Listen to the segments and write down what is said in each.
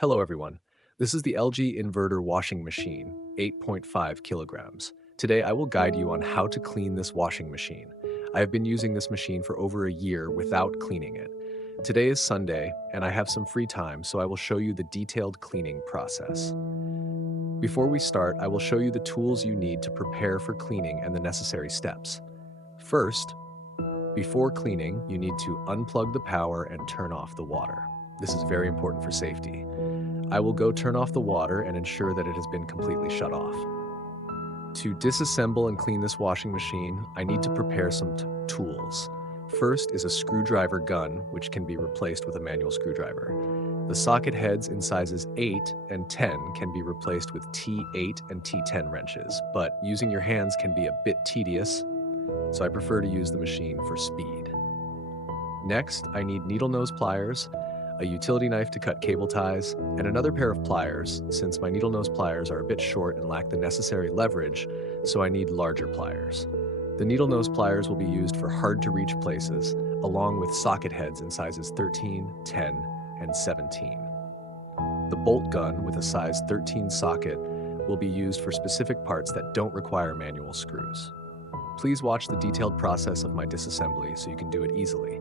Hello everyone. This is the LG inverter washing machine, 8.5 kilograms. Today I will guide you on how to clean this washing machine. I have been using this machine for over a year without cleaning it. Today is Sunday and I have some free time, so I will show you the detailed cleaning process. Before we start, I will show you the tools you need to prepare for cleaning and the necessary steps. First, before cleaning, you need to unplug the power and turn off the water. This is very important for safety. I will go turn off the water and ensure that it has been completely shut off. To disassemble and clean this washing machine, I need to prepare some tools. First is a screwdriver gun, which can be replaced with a manual screwdriver. The socket heads in sizes 8 and 10 can be replaced with T8 and T10 wrenches, but using your hands can be a bit tedious, so I prefer to use the machine for speed. Next, I need needle nose pliers, a utility knife to cut cable ties, and another pair of pliers, since my needle nose pliers are a bit short and lack the necessary leverage, so I need larger pliers. The needle nose pliers will be used for hard-to-reach places, along with socket heads in sizes 13, 10, and 17. The bolt gun with a size 13 socket will be used for specific parts that don't require manual screws. Please watch the detailed process of my disassembly so you can do it easily.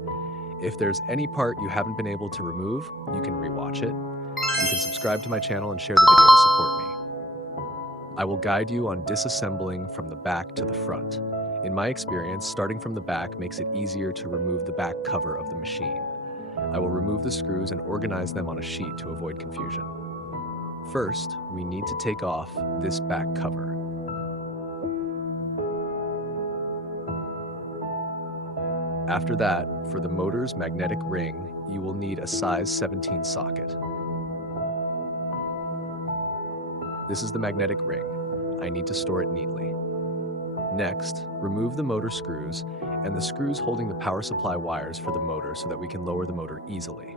If there's any part you haven't been able to remove, you can rewatch it. You can subscribe to my channel and share the video to support me. I will guide you on disassembling from the back to the front. In my experience, starting from the back makes it easier to remove the back cover of the machine. I will remove the screws and organize them on a sheet to avoid confusion. First, we need to take off this back cover. After that, for the motor's magnetic ring, you will need a size 17 socket. This is the magnetic ring. I need to store it neatly. Next, remove the motor screws and the screws holding the power supply wires for the motor so that we can lower the motor easily.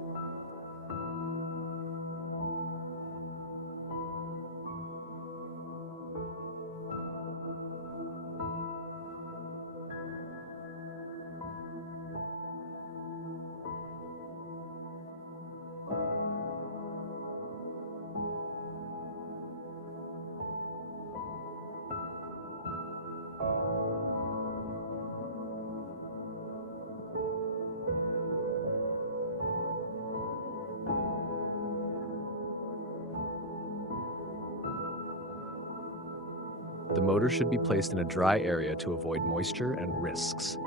The motor should be placed in a dry area to avoid moisture and risks.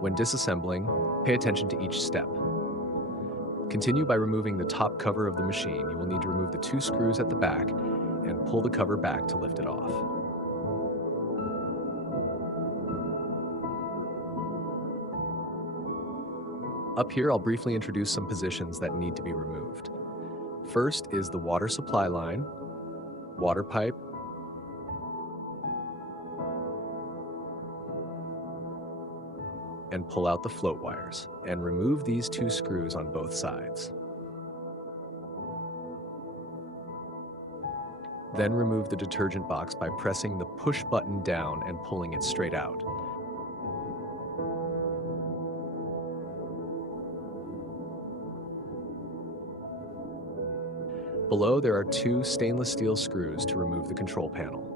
When disassembling, pay attention to each step. Continue by removing the top cover of the machine. You will need to remove the 2 screws at the back and pull the cover back to lift it off. Up here, I'll briefly introduce some positions that need to be removed. First is the water supply line, water pipe, and pull out the float wires, and remove these 2 screws on both sides. Then remove the detergent box by pressing the push button down and pulling it straight out. Below, there are 2 stainless steel screws to remove the control panel.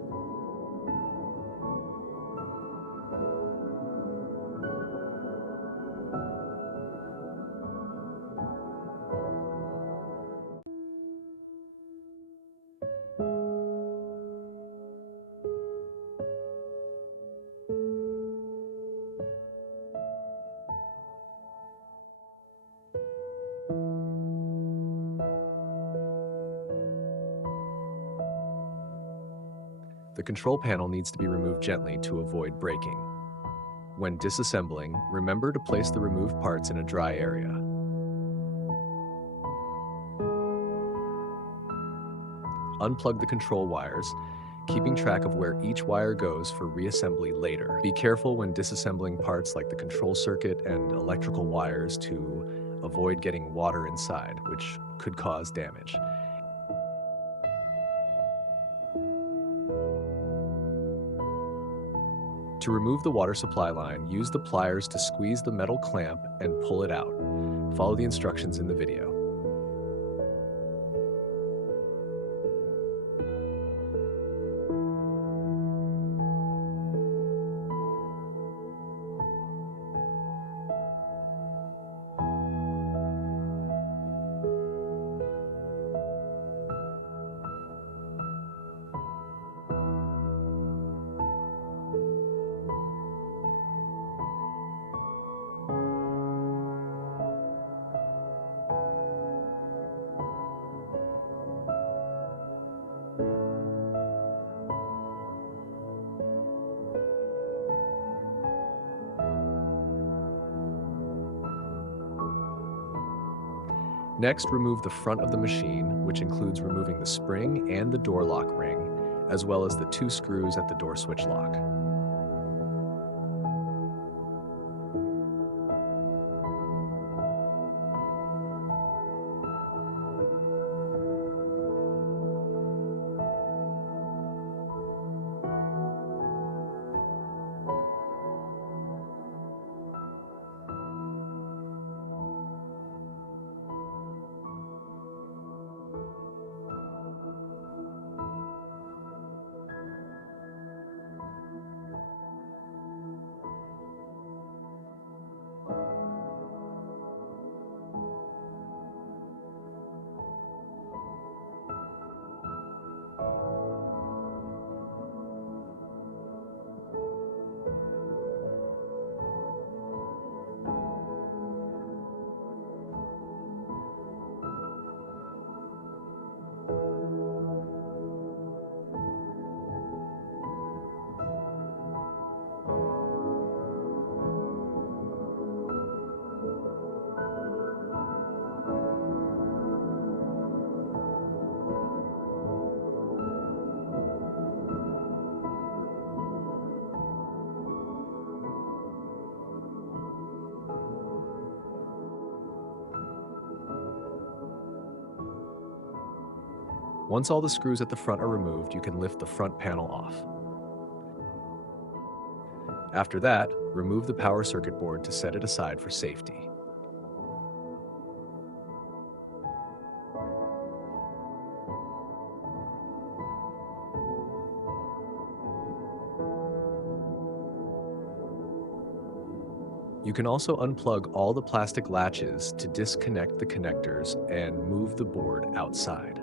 The control panel needs to be removed gently to avoid breaking. When disassembling, remember to place the removed parts in a dry area. Unplug the control wires, keeping track of where each wire goes for reassembly later. Be careful when disassembling parts like the control circuit and electrical wires to avoid getting water inside, which could cause damage. To remove the water supply line, use the pliers to squeeze the metal clamp and pull it out. Follow the instructions in the video. Next, remove the front of the machine, which includes removing the spring and the door lock ring, as well as the two screws at the door switch lock. Once all the screws at the front are removed, you can lift the front panel off. After that, remove the power circuit board to set it aside for safety. You can also unplug all the plastic latches to disconnect the connectors and move the board outside.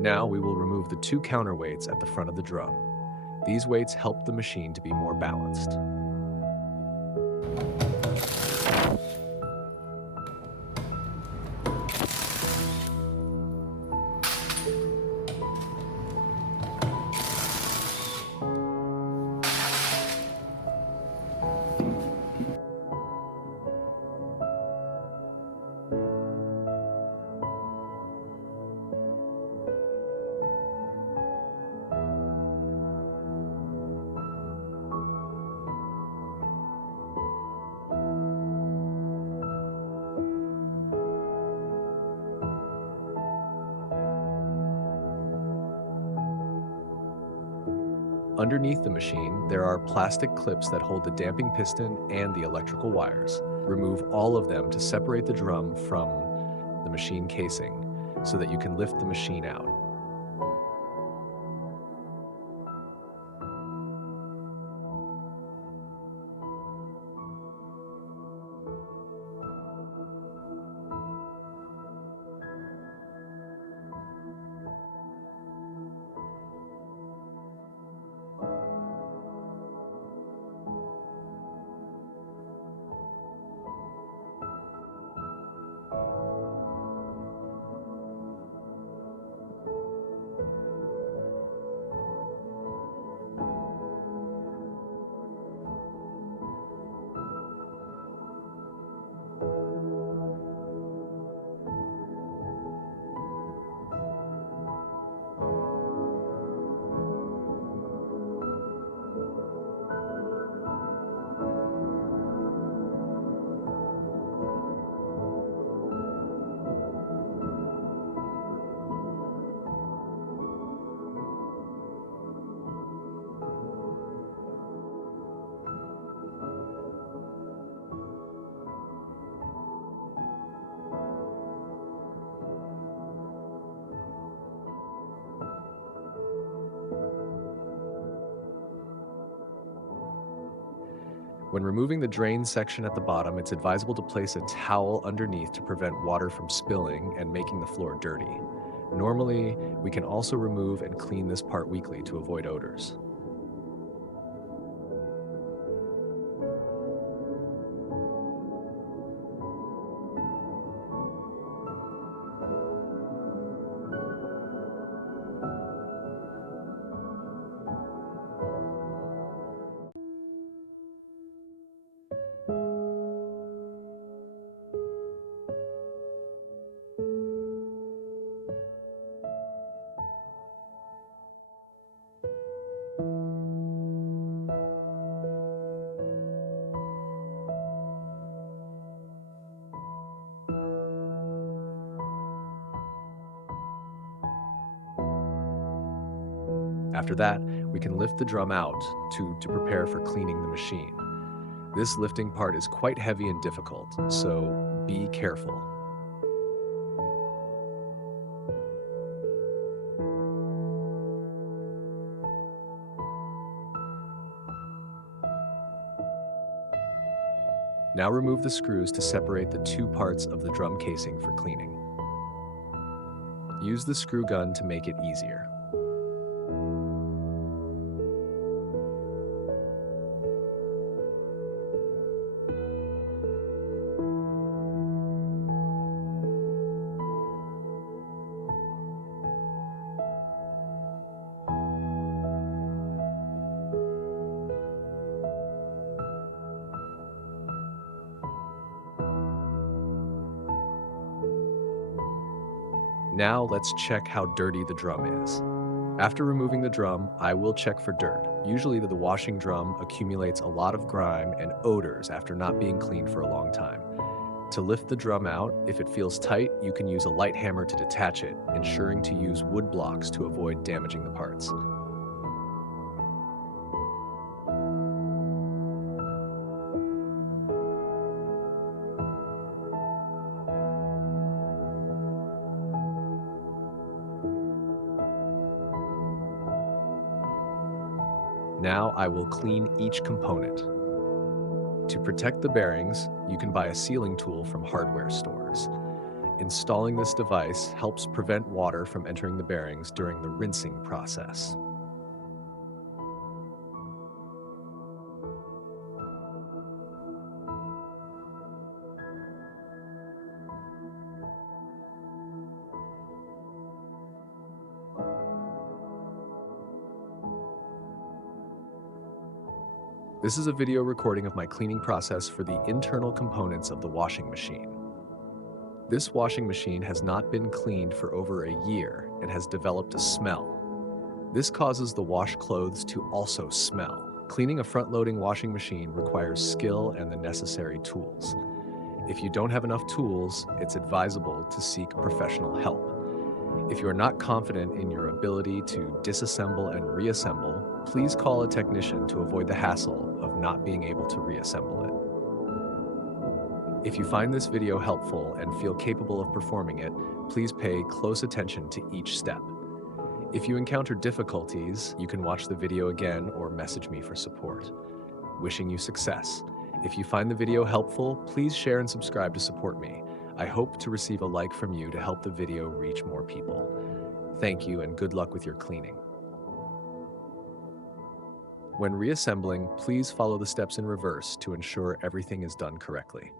Now we will remove the two counterweights at the front of the drum. These weights help the machine to be more balanced. Underneath the machine, there are plastic clips that hold the damping piston and the electrical wires. Remove all of them to separate the drum from the machine casing so that you can lift the machine out. When removing the drain section at the bottom, it's advisable to place a towel underneath to prevent water from spilling and making the floor dirty. Normally, we can also remove and clean this part weekly to avoid odors. After that, we can lift the drum out to prepare for cleaning the machine. This lifting part is quite heavy and difficult, so be careful. Now remove the screws to separate the two parts of the drum casing for cleaning. Use the screw gun to make it easier. Now let's check how dirty the drum is. After removing the drum, I will check for dirt. Usually the washing drum accumulates a lot of grime and odors after not being cleaned for a long time. To lift the drum out, if it feels tight, you can use a light hammer to detach it, ensuring to use wood blocks to avoid damaging the parts. Now I will clean each component. To protect the bearings, you can buy a sealing tool from hardware stores. Installing this device helps prevent water from entering the bearings during the rinsing process. This is a video recording of my cleaning process for the internal components of the washing machine. This washing machine has not been cleaned for over a year and has developed a smell. This causes the wash clothes to also smell. Cleaning a front-loading washing machine requires skill and the necessary tools. If you don't have enough tools, it's advisable to seek professional help. If you are not confident in your ability to disassemble and reassemble, please call a technician to avoid the hassle of not being able to reassemble it. If you find this video helpful and feel capable of performing it, please pay close attention to each step. If you encounter difficulties, you can watch the video again or message me for support. Wishing you success. If you find the video helpful, please share and subscribe to support me. I hope to receive a like from you to help the video reach more people. Thank you and good luck with your cleaning. When reassembling, please follow the steps in reverse to ensure everything is done correctly.